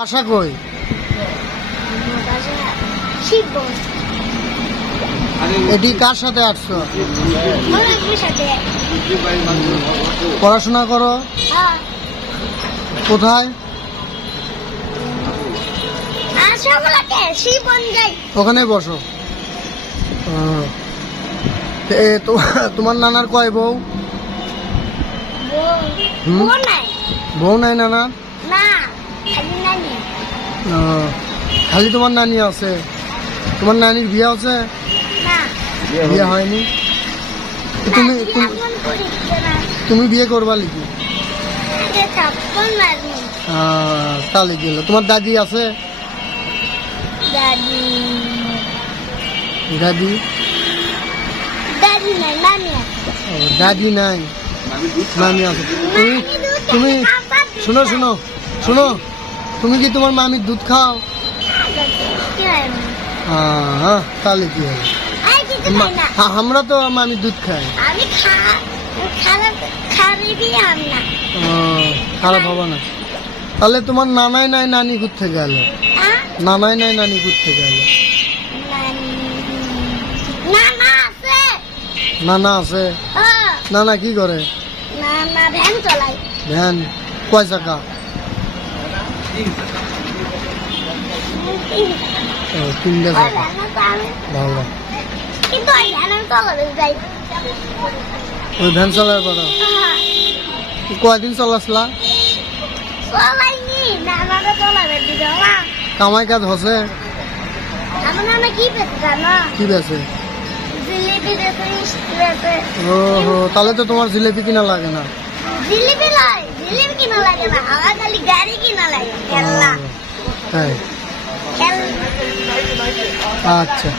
বাসা কই? এটি কার সাথে আসছো? পড়াশোনা করো? কোথায়? ওখানে বসো। তোমার নানার কয় বউ? বউ নাই নানার? খালি তোমার নানি আছে? তোমার নানির বিয়ে আছে? বিয়ে হয়নি? তুমি বিয়ে করবা লিখি? তাহলে গেল। তোমার দাদি আছে? দাদি দাদি নাই, মামি আছে। তুমি শুনো শুনো শুনো, তুমি কি তোমার মামির দুধ খাও? হ্যাঁ, তাহলে কি হবে? আমরা তো মামির দুধ খাই। খারাপ হবে না। তাহলে তোমার নানাই নাই, নানি ঘুরতে গেল? নানাই নাই, নানি ঘুরতে গেল? নানা আছে? নানা কি করে? ভ্যান কয় চাকা? তিনটা চাকা। ভালো। ওই ভ্যান চলার কথা কয়দিন চলাসলা? কামাই কাজ হচ্ছে? কি বেছে? ওহো, তাহলে তো তোমার জিলেপি কিনা লাগে না? জিলিপি কিনা লাগে না, আমার খালি গাড়ি কিনা লাগে। খেলনা। আচ্ছা।